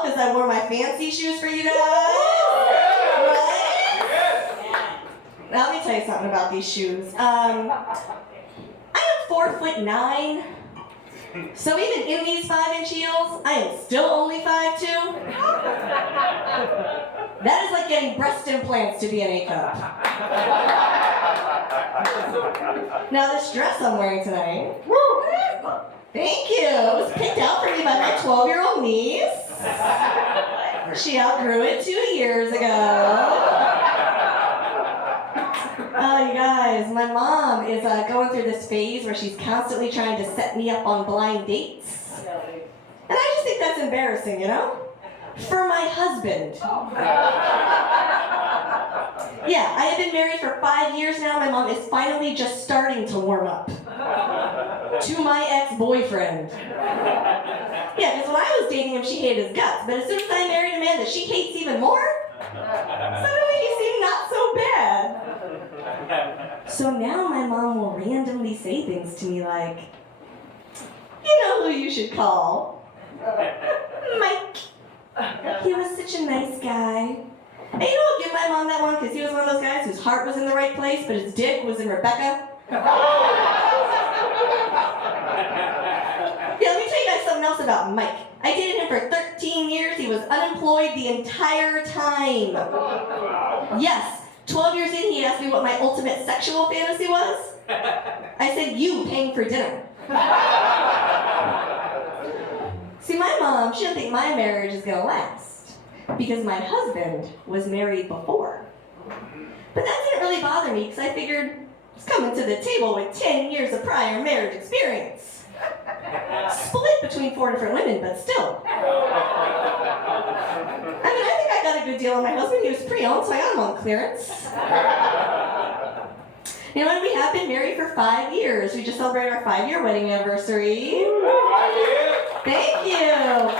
tell because I wore my fancy shoes for you guys. Right? Now let me tell you something about these shoes. I am 4'9". So even in these 5-inch heels, I am still only 5'2". That is like getting breast implants to be an A cup. Now this dress I'm wearing tonight, thank you. It was picked out for me by my 12-year-old niece. She outgrew it 2 years ago. Oh, you guys, my mom is going through this phase where she's constantly trying to set me up on blind dates. And I just think that's embarrassing, you know? For my husband. Yeah, I have been married for 5 years now. My mom is finally just starting to warm up to my ex-boyfriend. Yeah, because when I was dating him, she hated his guts. But as soon as I married a man that she hates even more, suddenly he seemed not so bad. So now my mom will randomly say things to me like, you know who you should call? Mike. He was such a nice guy. And you know, I'll give my mom that one because he was one of those guys whose heart was in the right place, but his dick was in Rebecca. Yeah, let me tell you guys something else about Mike. I dated him for 13 years. He was unemployed the entire time. Yes, 12 years in, he asked me what my ultimate sexual fantasy was. I said, you paying for dinner. See, my mom, she didn't think my marriage is gonna last because my husband was married before. But that didn't really bother me because I figured he's coming to the table with 10 years of prior marriage experience. Split between 4 different women, but still. I mean, I think I got a good deal on my husband. He was pre-owned, so I got him on clearance. You know what? We have been married for 5 years. We just celebrated our 5-year wedding anniversary. Thank you.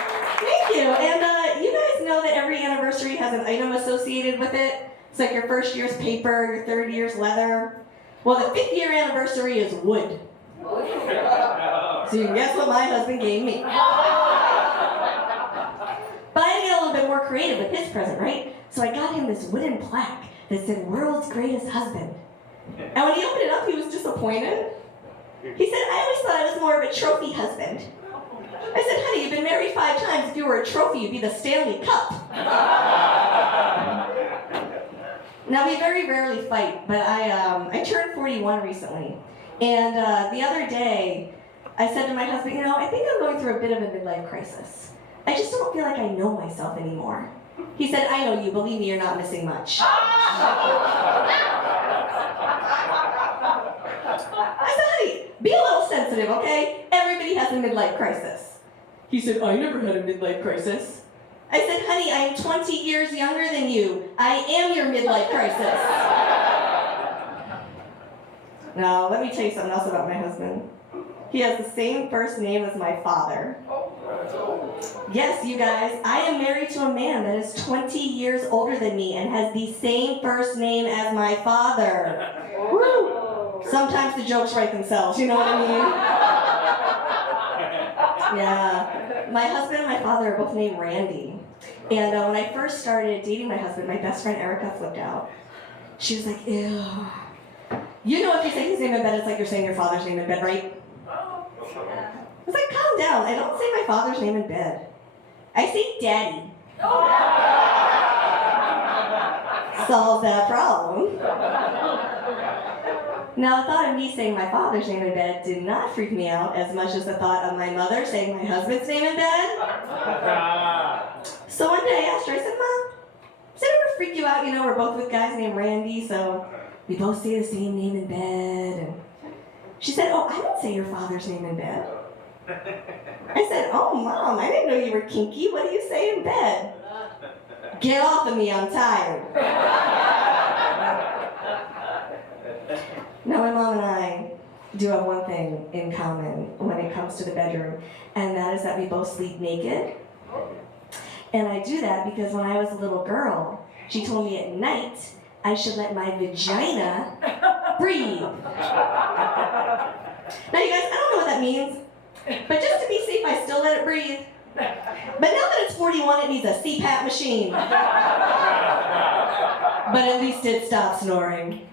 Thank you. And you guys know that every anniversary has an item associated with it. It's like your first year's paper, your 3rd year's leather. Well, the 5th year anniversary is wood. So you can guess what my husband gave me. But I had to get a little bit more creative with his present, right? So I got him this wooden plaque that said, "World's Greatest Husband." And when he opened it up, he was disappointed. He said, "I always thought I was more of a trophy husband." I said, "Honey, you've been married 5 times. If you were a trophy, you'd be the Stanley Cup." Now, we very rarely fight, but I turned 41 recently. And the other day, I said to my husband, you know, I think I'm going through a bit of a midlife crisis. I just don't feel like I know myself anymore. He said, I know you. Believe me, you're not missing much. I said, honey, be a little sensitive, okay? Everybody has a midlife crisis. He said, I never had a midlife crisis. I said, honey, I am 20 years younger than you. I am your midlife crisis. Now, let me tell you something else about my husband. He has the same first name as my father. Yes, you guys, I am married to a man that is 20 years older than me and has the same first name as my father. Woo! Sometimes the jokes write themselves, you know what I mean? Yeah. My husband and my father are both named Randy. And when I first started dating my husband, my best friend Erica flipped out. She was like, ew. You know if you say his name in bed, it's like you're saying your father's name in bed, right? I was like, calm down. I don't say my father's name in bed. I say daddy. Solves that problem. Now, the thought of me saying my father's name in bed did not freak me out as much as the thought of my mother saying my husband's name in bed. So one day I asked her, I said, Mom, does it ever freak you out? You know, we're both with guys named Randy, so we both say the same name in bed. And she said, oh, I don't say your father's name in bed. I said, oh, Mom, I didn't know you were kinky. What do you say in bed? Get off of me, I'm tired. Now, my mom and I do have one thing in common when it comes to the bedroom, and that is that we both sleep naked. And I do that because when I was a little girl, she told me at night I should let my vagina breathe. Now, you guys, I don't know what that means, but just to be safe, I still let it breathe. But now that it's 41, it needs a CPAP machine. But at least it stopped snoring.